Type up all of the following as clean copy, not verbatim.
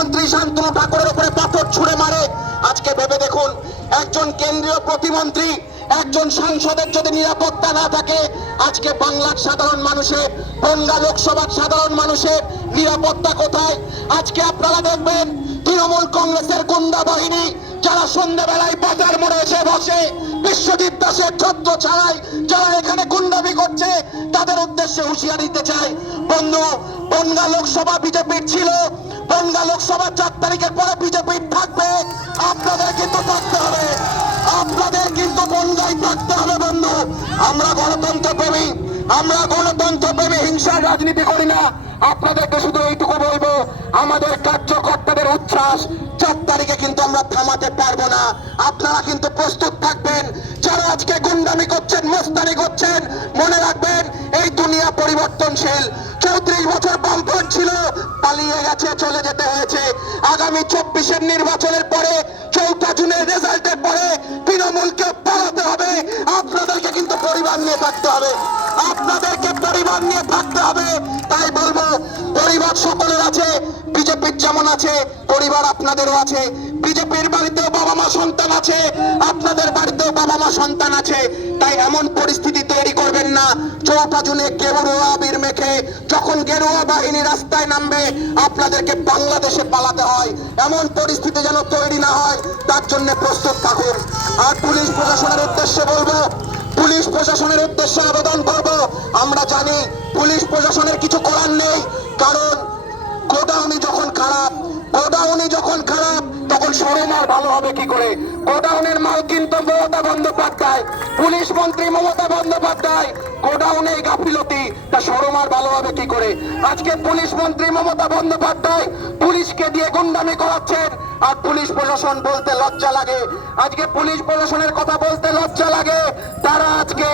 মন্ত্রী শান্তনু ঠাকুরের উপরে পাথর ছুঁড়ে মারে। আজকে ভেবে দেখুন, একজন কেন্দ্রীয় প্রতিমন্ত্রী, একজন সাংসদের যদি নিরাপত্তা না থাকে, আজকে বাংলার সাধারণ মানুষের, বনগাঁ লোকসভার সাধারণ মানুষের নিরাপত্তা কোথায়? আজকে আপনারা দেখবেন তৃণমূল কংগ্রেসের গুন্ডা বাহিনী যারা সন্ধ্যাবেলায় বাজার মোড়ে এসে বসে, বিশ্বজিৎ দাসের ছত্র ছাড়াই যারা এখানে গুন্ডামি করছে, তাদের উদ্দেশ্যে হুঁশিয়ারি দিতে চাই, বন্ধু, বনগাঁ লোকসভা বিজেপির ছিল, বনগাঁ লোকসভা 4 তারিখের পরে বিজেপির থাকবে, আপনাদের কিন্তু থাকতে হবে, আপনাদের কিন্তু বনগাঁয় থাকতে হবে বন্ধু। আমরা গণতন্ত্র প্রেমী, আমরা গণতন্ত্র প্রেমী, হিংসার রাজনীতি করি না। আপনাদেরকে শুধু এইটুকু বলবো, আমাদের কার্যকর্তাদের উচ্ছ্বাস 4 তারিখে কিন্তু আমরা থামাতে পারবো না। আপনারা কিন্তু প্রস্তুত থাকবেন। যারা আজকে গুন্ডামি করছেন, মস্তানি করছেন, মনে রাখবেন এই দুনিয়া পরিবর্তনশীল। 34 বছর বামফ্রন্ট ছিল, পালিয়ে গেছে, চলে যেতে হয়েছে। আগামী 24-এর নির্বাচনের পরে, 4 জুনের রেজাল্টের পরে তৃণমূলকে পালাতে হবে। আপনাদেরকে কিন্তু পরিবার নিয়ে থাকতে হবে, আপনাদেরকে পরিবার নিয়ে থাকতে হবে। তাই বলবো, পরিবার সকলের আছে, বিজেপির যেমন আছে পরিবার আপনাদেরও আছে। বিজেপির বাড়িতেও বাবা মা সন্তান আছে, আপনাদের বাড়িতেও বাবা মা সন্তান আছে। তাই এমন পরিস্থিতি তৈরি করবেন না 4 জুনে গেরুয়া আবির মেখে যখন গেরুয়া বাহিনী রাস্তায় নামবে আপনাদেরকে বাংলাদেশে পালাতে হয়, এমন পরিস্থিতি যেন তৈরি না হয়, তার জন্য প্রস্তুত থাকুন। আর পুলিশ প্রশাসনের উদ্দেশ্যে বলবো, পুলিশ প্রশাসনের উদ্দেশ্যে আবেদন করব, আমরা জানি পুলিশ প্রশাসনের কিছু করার নেই, কারণ গোডাউনি যখন খারাপ, গোডাউনি যখন খারাপ তখন শোরুম আর ভালো হবে কি করে? গোডাউনের মাল কিন্তু মমতা বন্দ্যোপাধ্যায়, পুলিশ মন্ত্রী মমতা বন্দ্যোপাধ্যায়, গোডাউনে গাফিলতি, তা শোরুম আর ভালো হবে কি করে? আজকে পুলিশ মন্ত্রী মমতা বন্দ্যোপাধ্যায় পুলিশকে দিয়ে গুন্ডামি করাচ্ছেন, আর পুলিশ প্রশাসন বলতে লজ্জা লাগে। আজকে পুলিশ প্রশাসনের কথা বলতে লজ্জা লাগে। তারা আজকে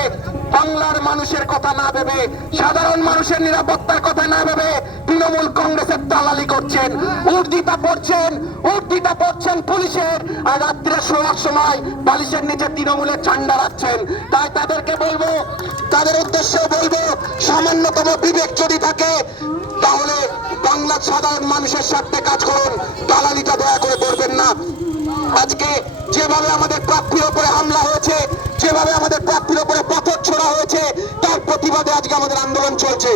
বাংলার মানুষের কথা না ভেবে, সাধারণ মানুষের নিরাপত্তার কথা না ভেবে তৃণমূল কংগ্রেসের দালালি করছেন, উর্দিতা পড়ছেন পুলিশের, আর রাত্রে শোয়ার সময় বালিশের নিচে তৃণমূলের ঝান্ডা রাখছেন। তাই তাদেরকে বলবো, তাদের উদ্দেশ্যে বলবো, সামান্যতম বিবেক যদি থাকে তাহলে বাংলার সাধারণ মানুষের স্বার্থে কাজ করুন, দালালিটা দয়া করে করবেন না। আজকে যেভাবে আমাদের প্রার্থীর উপরে হামলা হয়েছে, যেভাবে আমাদের প্রার্থীর উপরে পাথর ছোড়া হয়েছে, তার প্রতিবাদে আজকে আমাদের আন্দোলন চলছে।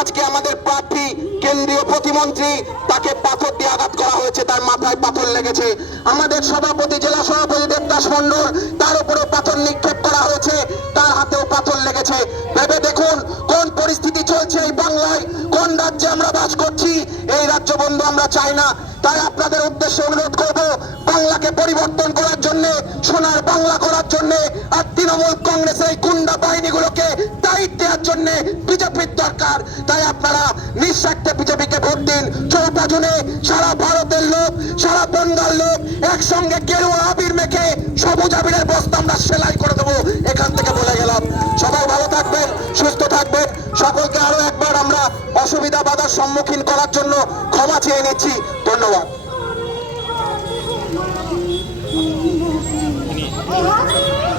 আজকে আমাদের প্রার্থী কেন্দ্রীয় প্রতিমন্ত্রী, তাকে পাথর দিয়ে আঘাত করা হয়েছে, তার মাথায় পাথর লেগেছে। আমাদের সভাপতি, জেলা সভাপতি দেবদাস মন্ডল, তার উপরে পাথর নিক্ষেপ করা হয়েছে, তার হাতেও পাথর লেগেছে। ভেবে দেখুন কোন পরিস্থিতি চলছে এই বাংলায়, কোন রাজ্যে আমরা বাস করছি। এই রাজ্য বন্ধু আমরা চাই না। তাই আপনাদের উদ্দেশ্যে অনুরোধ করব, বাংলাকে পরিবর্তন করার জন্য, সোনার বাংলা করার জন্য, আর তৃণমূল কংগ্রেসের এই গুন্ডা বাহিনীগুলোকে দায়িত্ব দেওয়ার জন্য বিজেপির দরকার। তাই আপনারা নিঃস্বার্থে বিজেপিকে ভোট দিন। 4 জুনে সারা ভারতের লোক, সারা বনগাঁর লোক একসঙ্গে গেরুয়া আবির মেখে সবুজ আবিরের বস্তা আমরা সেলাই করে দেবো। এখান থেকে বলে গেলাম, সবাই ভালো থাকবেন, সুস্থ থাকবেন। সকলকে আরো একবার আমরা অসুবিধা বাধার সম্মুখীন করার জন্য ক্ষমা চেয়ে নিচ্ছি। ধন্যবাদ।